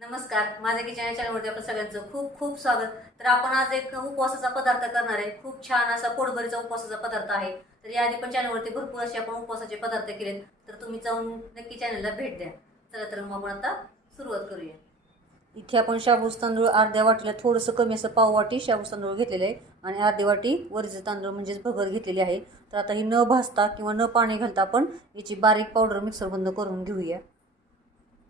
नमस्कार माझ्या किचन या चॅनलवरती आपलं सगळ्यांचं खूप खूप स्वागत. तर आपण आज एक उपवासाचा पदार्थ करणार आहे. खूप छान असा पोटभरीचा उपवासाचा पदार्थ आहे. तर याआधी पण चॅनलवरती भरपूर असे आपण उपवासाचे पदार्थ केलेत. तर तुम्ही जाऊन नक्की चॅनलला भेट द्या. चला तर मग आपण आता सुरुवात करूया. इथे आपण शाबूस तांदूळ अर्ध्या वाटीला थोडंसं कमी असं पाव वाटी शाबूस तांदूळ घेतलेलं आहे. आणि अर्धी वाटी वरीचे तांदूळ म्हणजेच भगर घेतलेली आहे. तर आता ही न भाजता किंवा न पाणी घालता आपण याची बारीक पावडर मिक्सर बंद करून घेऊया.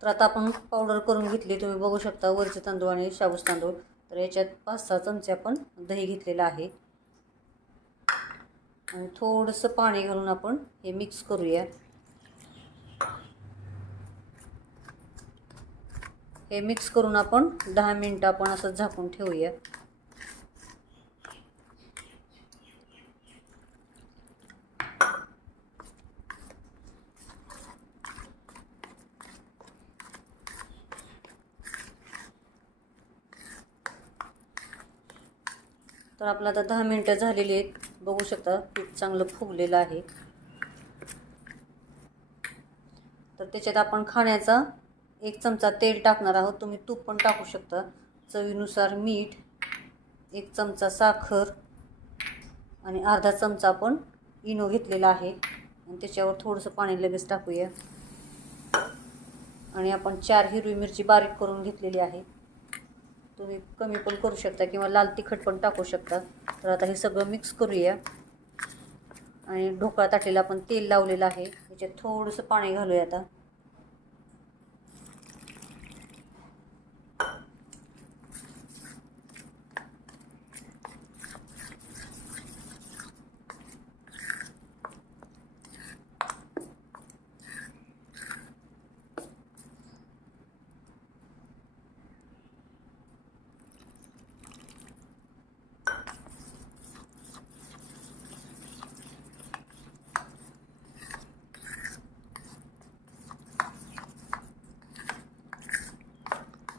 तर आता आपण पावडर करून घेतली तुम्ही बघू शकता वरचे तांदूळ आणि शाबूस तांदूळ. तर याच्यात पाच सहा चमचे आपण दही घेतलेलं आहे. आणि थोडंसं पाणी घालून आपण हे मिक्स करूया. हे मिक्स करून आपण दहा मिनटं आपण असं झाकून ठेवूया. तर आपलं आता दहा मिनटं झालेली आहेत. बघू शकता पीठ चांगलं फुगलेलं आहे. तर त्याच्यात आपण खाण्याचा एक चमचा तेल टाकणार आहोत. तुम्ही तूप पण टाकू शकता. चवीनुसार मीठ एक चमचा साखर आणि अर्धा चमचा आपण इनो घेतलेला आहे. आणि त्याच्यावर थोडंसं पाणी लगेच टाकूया. आणि आपण चार हिरवी मिरची बारीक करून घेतलेली आहे. तुम्ही कमी पण करू शकता किंवा लाल तिखट पण टाकू शकता. तर आता हे सगळं मिक्स करूया. आणि ढोकळा ताटलेला आपण तेल लावलेलं आहे. त्याच्यात थोडंसं पाणी घालूया आता.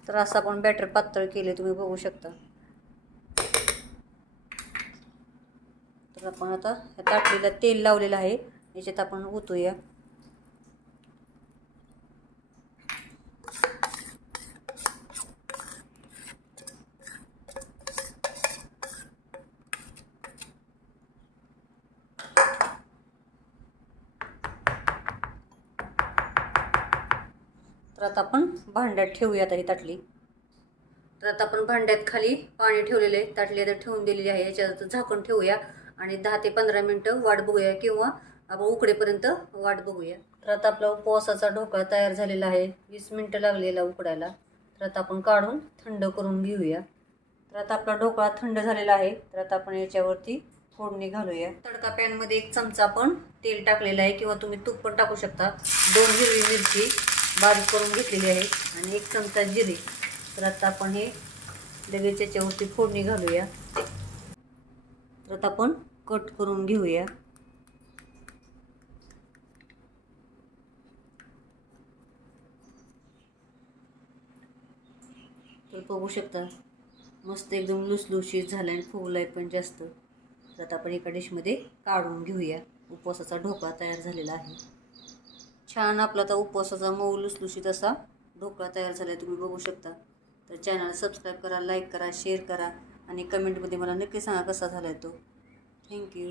तर असं आपण बॅटर पातळ केले तुम्ही बघू शकता. तर आपण आता ह्या ताटलीला तेल लावलेलं आहे याच्यात आपण ओतूया. तर आता आपण भांड्यात ठेवूया ही ताटली. तर आता आपण भांड्यात खाली पाणी ठेवलेलं आहे ताटली आता ठेवून दिलेली आहे. याच्यात झाकण ठेवूया आणि दहा ते पंधरा मिनटं वाट बघूया किंवा आपण उकडेपर्यंत वाट बघूया. तर आता आपला उपवासाचा ढोकळा तयार झालेला आहे. वीस मिनटं लागलेला उकडायला. तर आता आपण काढून थंड करून घेऊया. तर आता आपला ढोकळा थंड झालेला आहे. तर आता आपण याच्यावरती फोडणी घालूया. तडका पॅनमध्ये एक चमचा पण तेल टाकलेलं आहे किंवा तुम्ही तूप पण टाकू शकता. दोन हिरवी मिरची बारीक करून घेतलेली आहे आणि एक चमचा जिरे. तर आता आपण हे लगेच याच्यावरती फोडणी घालूया. तर आता आपण कट करून घेऊया. तर बघू शकता मस्त एकदम लुसलुशीत झाला आणि फुगलाय पण जास्त. तर आता आपण एका डिशमध्ये काढून घेऊया. उपवासाचा ढोकळा तयार झालेला आहे. छान आपला आता उपवासाचा मऊ लुसलुशीत असा ढोकळा तयार झाला आहे तुम्ही बघू शकता. तर चॅनल सबस्क्राईब करा लाईक करा शेअर करा आणि कमेंटमध्ये मला नक्की सांगा कसा झाला आहे तो थँक्यू